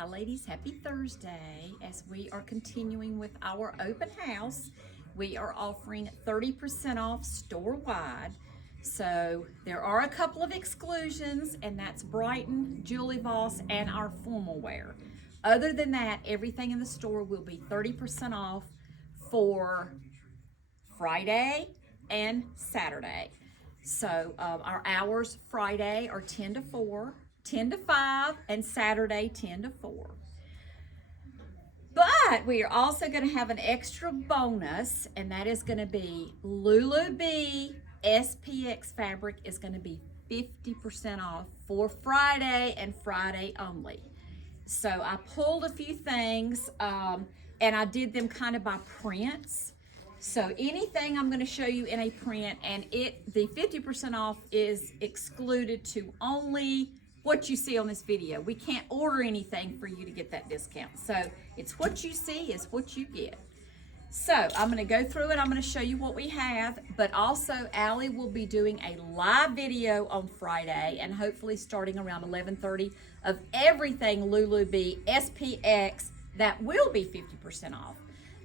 Hi ladies, happy Thursday. As we are continuing with our open house, we are offering 30% off store-wide. So there are a couple of exclusions, and that's Brighton, Julie Voss, and our formal wear. Other than that, everything in the store will be 30% off for Friday and Saturday. So our hours Friday are 10 to 4, 10 to 5, and Saturday 10 to 4. But we are also going to have an extra bonus, and that is going to be Lulu Bee SPX fabric is going to be 50% off for Friday and Friday only. So I pulled a few things, and I did them kind of by prints. So anything I'm going to show you in a print, and the 50% off is excluded to only what you see on this video. We can't order anything for you to get that discount. So it's what you see is what you get. So I'm going to go through it. I'm going to show you what we have, but also Allie will be doing a live video on Friday, and hopefully starting around 11:30 of everything Lulu Bee SPX that will be 50% off.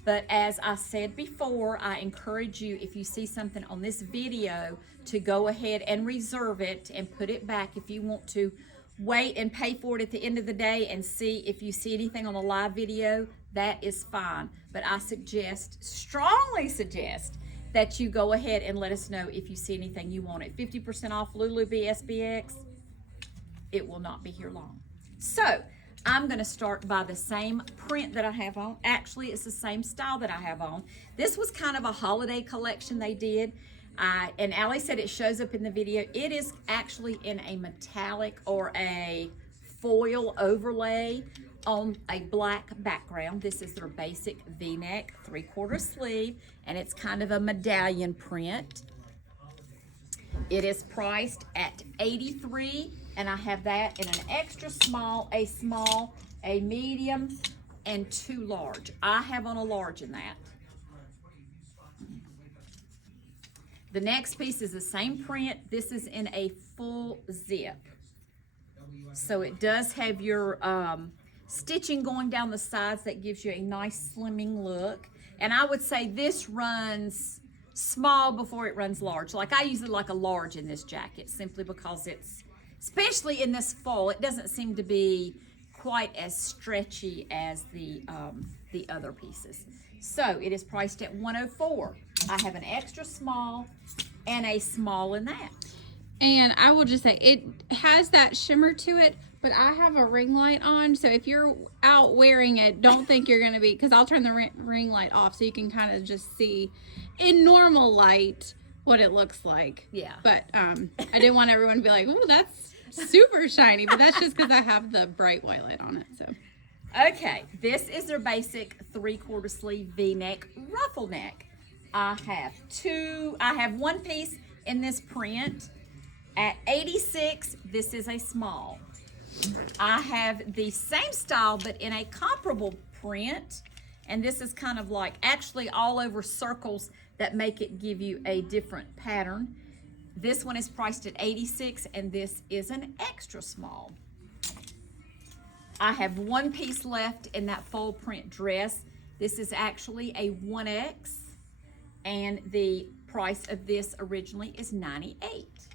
But as I said before, I encourage you, if you see something on this video, to go ahead and reserve it and put it back. If you want to wait and pay for it at the end of the day and see if you see anything on the live video, that is fine. But I strongly suggest, that you go ahead and let us know if you see anything you want it. 50% off Lulu Bee SPX. It will not be here long. So I'm going to start by the same print that I have on. Actually, it's the same style that I have on. This was kind of a holiday collection they did. And Allie said it shows up in the video. It is actually in a metallic or a foil overlay on a black background. This is their basic V-neck 3/4 sleeve, and it's kind of a medallion print. It is priced at $83, and I have that in an extra small, a medium, and 2 large. I have on a large in that. The next piece is the same print. This is in a full zip. So it does have your stitching going down the sides that gives you a nice slimming look. And I would say this runs small before it runs large. Like I usually like a large in this jacket, simply because it's, especially in this fall, it doesn't seem to be quite as stretchy as the other pieces. So it is priced at $104. I have an extra small and a small in that. And I will just say, it has that shimmer to it, but I have a ring light on, so if you're out wearing it, don't think you're going to be, because I'll turn the ring light off so you can kind of just see in normal light what it looks like. Yeah. But I didn't want everyone to be like, oh, that's super shiny, but that's just because I have the bright white light on it. So. Okay, this is their basic 3/4 sleeve V-neck ruffle neck. I have one piece in this print at $86. This is a small. I have the same style but in a comparable print, and this is kind of like actually all over circles that make it give you a different pattern. This one is priced at $86, and this is an extra small. I have one piece left in that full print dress. This is actually a 1X, and the price of this originally is $98.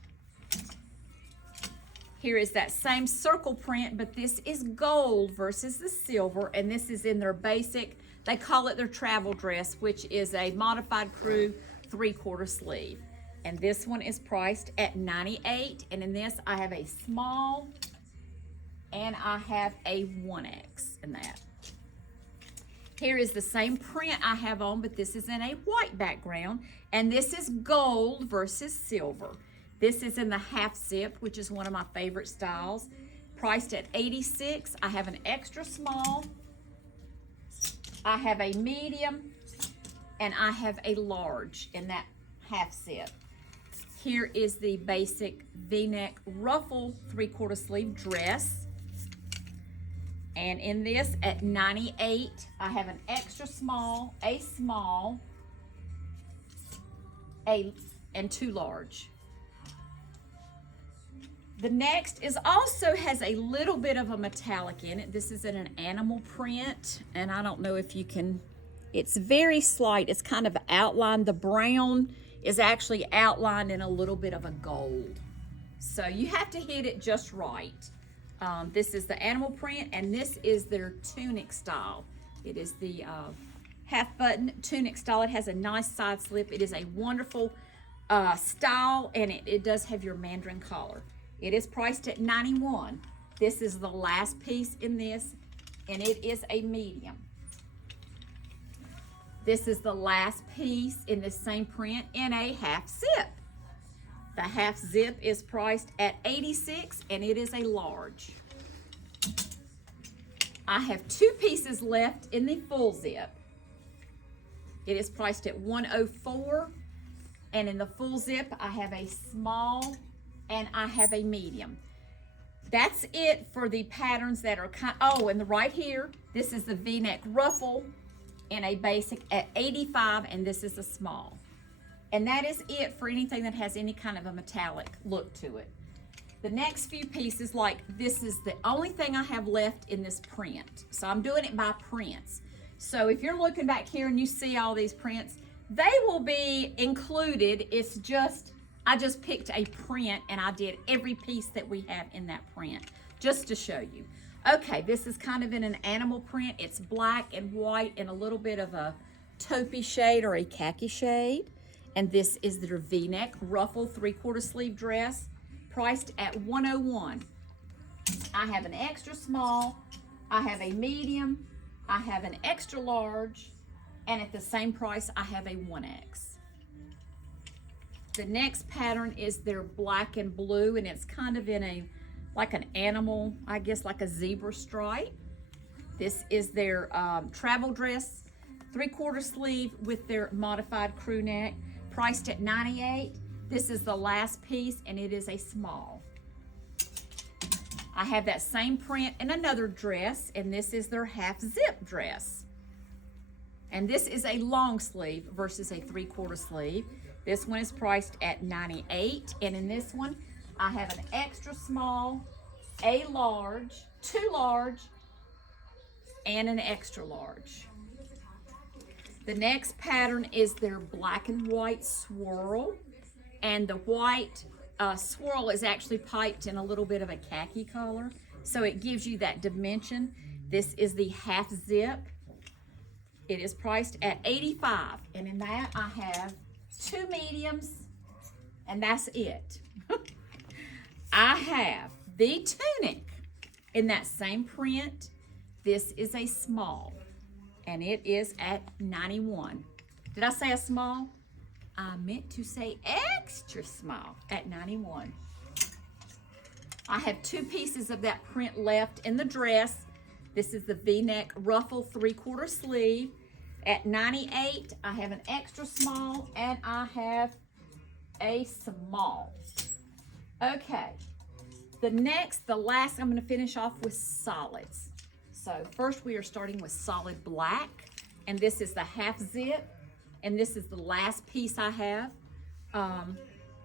Here is that same circle print, but this is gold versus the silver, and this is in their basic, they call it their travel dress, which is a modified crew 3/4 sleeve. And this one is priced at $98, and in this I have a small and I have a 1X in that. Here is the same print I have on, but this is in a white background, and this is gold versus silver. This is in the half zip, which is one of my favorite styles. Priced at $86. I have an extra small, I have a medium, and I have a large in that half zip. Here is the basic V-neck ruffle 3/4 sleeve dress. And in this at $98, I have an extra small, a small, and 2 large. The next is also has a little bit of a metallic in it. This is in an animal print, and I don't know if you can, it's very slight. It's kind of outlined. The brown is actually outlined in a little bit of a gold. So you have to hit it just right. This is the animal print, and this is their tunic style. It is the half button tunic style. It has a nice side slip. It is a wonderful style, and it does have your mandarin collar. It is priced at $91. This is the last piece in this, and it is a medium. This is the last piece in the same print in a half zip. The half zip is priced at $86, and it is a large. I have 2 pieces left in the full zip. It is priced at $104, and in the full zip, I have a small and I have a medium. That's it for the patterns that are and the right here, this is the V-neck ruffle in a basic at 85, and this is a small. And that is it for anything that has any kind of a metallic look to it. The next few pieces, like this is the only thing I have left in this print. So I'm doing it by prints. So if you're looking back here and you see all these prints, they will be included. It's just, I just picked a print and I did every piece that we have in that print just to show you. Okay, this is kind of in an animal print. It's black and white and a little bit of a taupey shade or a khaki shade. And this is their V-neck ruffle 3/4 sleeve dress, priced at $101. I have an extra small, I have a medium, I have an extra large, and at the same price, I have a 1X. The next pattern is their black and blue, and it's kind of in a, like an animal, I guess like a zebra stripe. This is their travel dress, 3/4 sleeve with their modified crew neck, priced at $98. This is the last piece, and it is a small. I have that same print in another dress, and this is their half zip dress. And this is a long sleeve versus a 3/4 sleeve. This one is priced at $98, and in this one, I have an extra small, a large, 2 large, and an extra large. The next pattern is their black and white swirl, and the white swirl is actually piped in a little bit of a khaki color, so it gives you that dimension. This is the half zip. It is priced at $85, and in that I have 2 mediums, and that's it. I have the tunic in that same print. This is a small, and it is at $91. Did I say a small? I meant to say extra small at $91. I have 2 pieces of that print left in the dress. This is the V-neck ruffle 3/4 sleeve at $98. I have an extra small and I have a small. Okay, the last, I'm gonna finish off with solids. So first we are starting with solid black, and this is the half zip, and this is the last piece I have.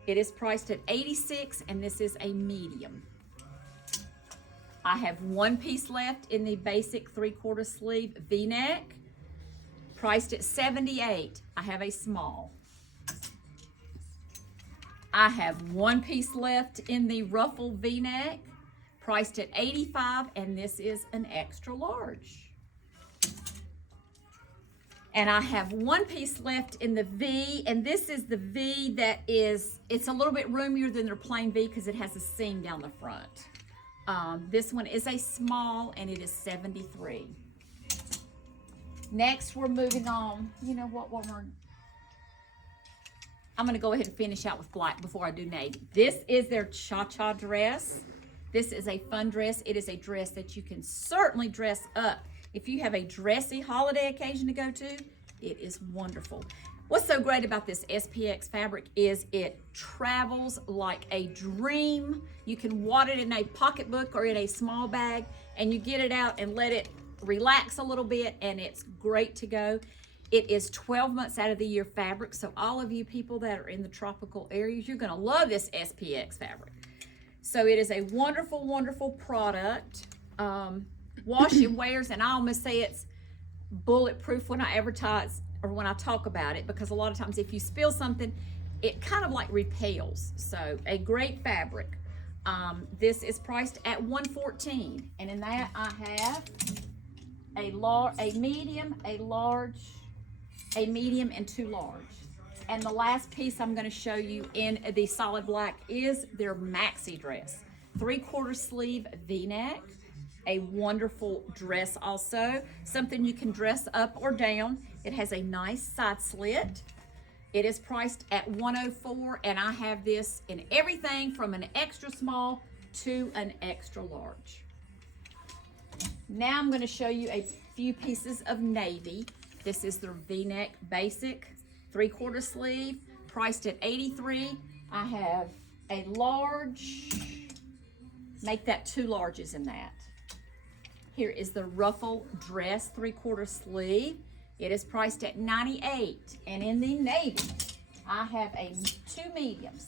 It is priced at $86, and this is a medium. I have 1 piece left in the basic 3/4 sleeve V-neck, priced at $78. I have a small. I have 1 piece left in the ruffle V-neck, priced at $85, and this is an extra large. And I have 1 piece left in the V, and this is the V that is, it's a little bit roomier than their plain V because it has a seam down the front. This one is a small, and it is $73. Next, we're moving on. You know what, I'm gonna go ahead and finish out with black before I do navy. This is their cha-cha dress. This is a fun dress. It is a dress that you can certainly dress up. If you have a dressy holiday occasion to go to, it is wonderful. What's so great about this SPX fabric is it travels like a dream. You can wad it in a pocketbook or in a small bag, and you get it out and let it relax a little bit, and it's great to go. It is 12 months out of the year fabric, so all of you people that are in the tropical areas, you're gonna love this SPX fabric. So it is a wonderful, wonderful product. Wash and wears, and I almost say it's bulletproof when I advertise or when I talk about it, because a lot of times if you spill something, it kind of like repels. So a great fabric. This is priced at $114, and in that I have a medium, a large, a medium, and 2 large. And the last piece I'm going to show you in the solid black is their maxi dress. 3/4 sleeve V-neck. A wonderful dress also. Something you can dress up or down. It has a nice side slit. It is priced at $104, and I have this in everything from an extra small to an extra large. Now I'm going to show you a few pieces of navy. This is their V-neck basic, 3/4 sleeve, priced at $83. I have a large, make that 2 larges in that. Here is the ruffle dress, 3/4 sleeve. It is priced at $98. And in the navy, I have 2 mediums.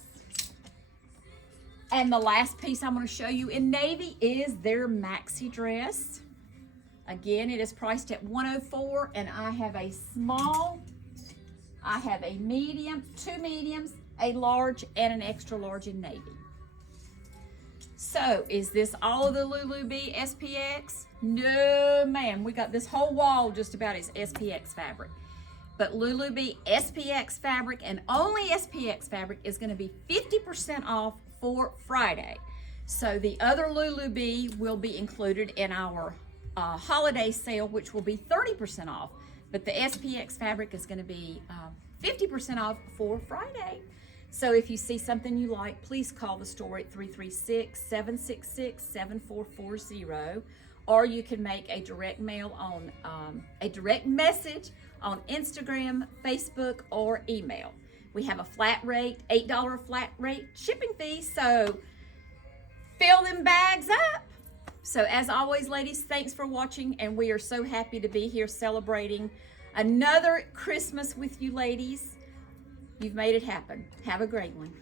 And the last piece I'm going to show you in navy is their maxi dress. Again, it is priced at $104, and I have a small, I have a medium, 2 mediums, a large, and an extra large in navy. So, is this all of the Lulu Bee SPX? No, ma'am. We got this whole wall just about is SPX fabric. But Lulu Bee SPX fabric, and only SPX fabric, is going to be 50% off for Friday. So the other Lulu Bee will be included in our holiday sale, which will be 30% off. But the SPX fabric is going to be 50% off for Friday. So if you see something you like, please call the store at 336-766-7440, or you can make a direct mail on a direct message on Instagram, Facebook, or email. We have a flat rate, $8 flat rate shipping fee, so fill them bags up. So as always, ladies, thanks for watching, and we are so happy to be here celebrating another Christmas with you ladies. You've made it happen. Have a great one.